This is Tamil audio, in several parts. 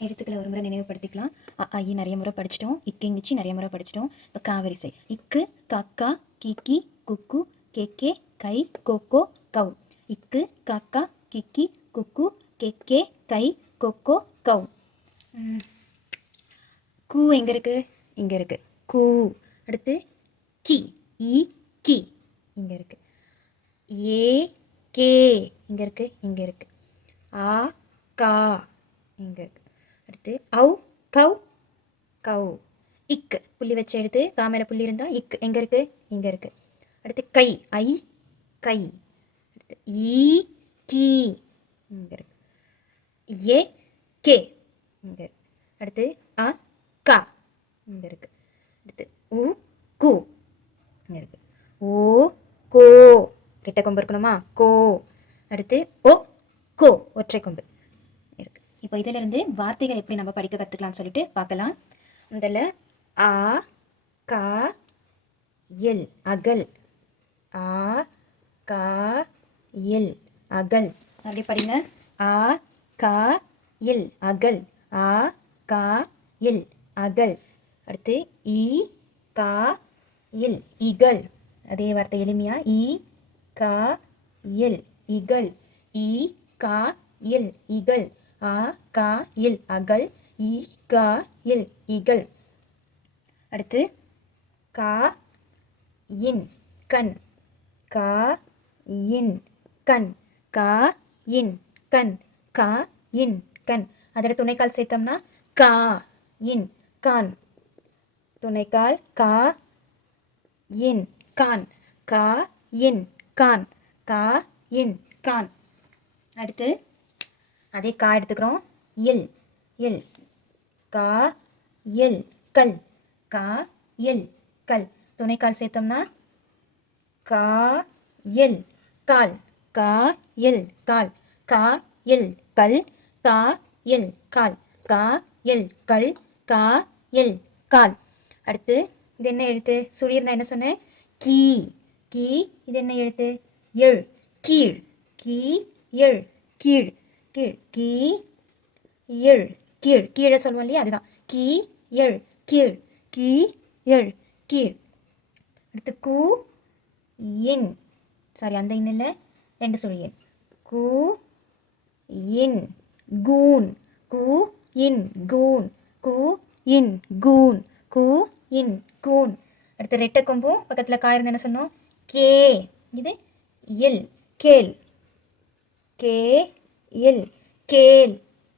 எழுத்துக்களை ஒரு முறை நினைவுபடுத்திக்கலாம். அ நிறைய முறை படிச்சிட்டோம். இக்கிங்கிச்சி நிறைய முறை படிச்சிட்டோம். இப்போ காவரிசை இக்கு கக்கா கிக்கி குக்கு கேக்கே கை கொக்கோ கவு இக்கு கக்கா கிக்கி குக்கு கேக்கே கை கொக்கோ கவு கூ எங்கே இருக்குது இங்கே இருக்குது கூ. அடுத்து கி. இ கி. இங்கே இருக்குது ஏ கே. இங்கே இருக்குது இங்கே இருக்குது ஆ கா. இங்கே இருக்குது அடுத்து அவு கவு கவு. இக்கு புள்ளி வச்சு எடுத்து கா புள்ளி இருந்தால் இக்கு எங்கே இருக்குது இங்கே இருக்குது அடுத்து கை. ஐ கை. அடுத்து ஈ கீ இங்கே இருக்கு. ஏ கே இங்கே இருக்கு. அடுத்து அ கா இங்கே இருக்கு. அடுத்து உ கு இங்கே இருக்கு. ஓ கோ கிட்ட கொம்பு இருக்கணுமா? கோ அடுத்து ஓ கோ ஒற்றை கொம்பு. இப்போ இதிலிருந்து வார்த்தைகள் எப்படி நம்ம படிக்க கற்றுக்கலாம்னு சொல்லிட்டு பார்க்கலாம். முதல்ல ஆ கா எல் அகல். ஆ கா எல் அகல். அப்படி படிங்க. ஆ கா எல் அகல். ஆ கா எல் அகல். அடுத்து இ கா எல் இகல். அதே வார்த்தை எளிமையா. இ கா எல் இகல். இ கா எல் இகல். ஆ கா இல் அகல் இ கா இல் இகல். அடுத்து கா இன் கண். கா இன் கண். கா இன் கண். கா இன் கண். அதோட துணைக்கால் சேர்த்தோம்னா கா இன் கான். துணைக்கால் கா இன் கான். கா இன் கான். கா இன் கான். அடுத்து அதே கா எடுத்துக்கிறோம். எல் எல் கா. எல் கல். கா. எல் கல். துணைக்கால் சேர்த்தோம்னா கா. எல் கால். கா. எல் கால். கா. எல் கல். கா எல் கால். கா. எல் கல். கா. எல் கால். அடுத்து இது என்ன எழுத்து? சுழியிருந்தா என்ன சொன்னேன்? கீ. கீ. இது என்ன எழுத்து? எழ் கீழ். கீ எழ் கீழ். கீழ் கீ எழ் கீழ். கீழே சொல்லுவோம் இல்லையா? அதுதான். கீ எழ் கீழ். கீ எழ் கீழ். அடுத்து கூ இன். சாரி அந்த இன் இல்லை. ரெண்டு சொல்லி எண். கூ இன் கூன். கூ இன் கூன். கூ இன் கூன். கூ இன் கூன். அடுத்து ரெட்டை கொம்பும் பக்கத்தில் காயிருந்து என்ன சொன்னோம். கே. இது எல் கேல் கே எல் கேல்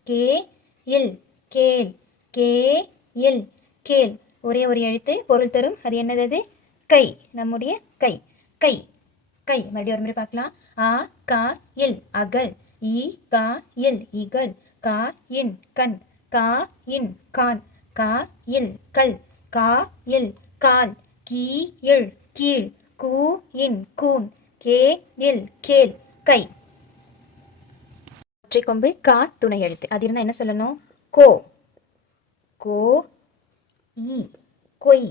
கே இல். கேல் கே இல். கேல் ஒரே ஒரு எழுத்து பொருள் தரும். அது என்னது கை. நம்முடைய கை. கை. கை. மறுபடியும் ஒரு முறை பார்க்கலாம். ஆ கா இல். அகல். இ கா எல் இகல். கா இன். கண். கா இன். கான். கா இல். கல். கா இல். கால். கீ எள் கீழ். கூ இன். கூன். கே இல். கேல் கை. ஒற்றை கொம்பு கா துணை எழுத்து. அது இருந்தால் என்ன சொல்லணும்? கோ. கோ இ கொய்.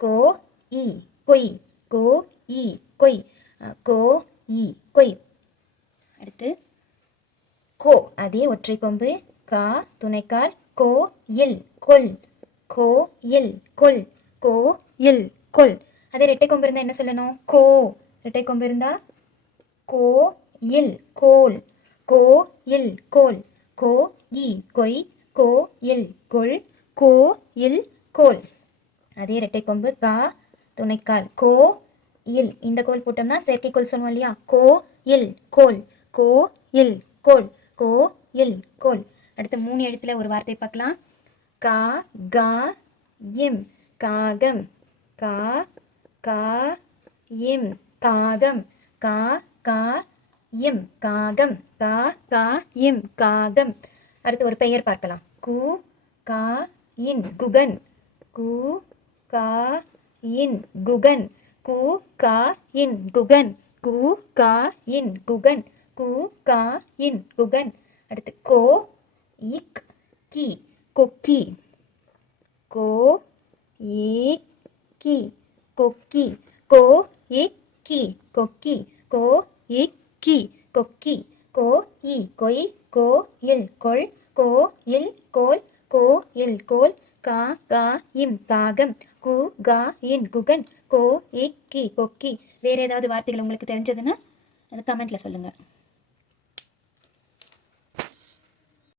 கோ இ கொய். கோ இ கொய். கோ இ கொய். அடுத்து கோ. அதே ஒற்றை கொம்பு கா துணைக்கால் கோ எல் கொல். கோ எல் கொல். கோ எல் கொல். அதே ரெட்டை கொம்பு இருந்தால் என்ன சொல்லணும்? கோ. ரெட்டை கொம்பு இருந்தால் கோ இல் கோல். கோ இல் கோல் கோ இ கொய் கோ இல் கொல் கோ இல் கோல். அதே இரட்டை கொம்பு கா துணைக்கால் கோ இல் இந்த கோல் போட்டோம்னா செயற்கைக்கோள் சொல்லுவோம் இல்லையா? கோ இல் கோல் கோ இல் கோல் கோ இல் கோல். அடுத்து மூணு எழுத்துல ஒரு வார்த்தை பார்க்கலாம். கா கா இம் காகம். கா கா இம் காகம். கா கா இம் காகம் கா கா இம் காகம். அடுத்து ஒரு பெயர் பார்க்கலாம். கு கா இன் குகன். கு கா இன் குகன். கு கா இன் குகன். கு கா இன் குகன். கு கா இன் குகன். அடுத்து கோ இக் கி. கொக்கி. கோ இ கி கொக்கி. கோ இக் கி கொக்கி. கோ இக் கி கொக்கி கோ இ கொய் கோ இல் கொள் கோ இல் கோல் கோ இல் கோல் கா கா இம் காகம் கு கா இன் குகன் கோ இக்கி கொக்கி. வேறு ஏதாவது வார்த்தைகள் உங்களுக்கு தெரிஞ்சதுன்னா அது கமெண்ட்டில் சொல்லுங்கள்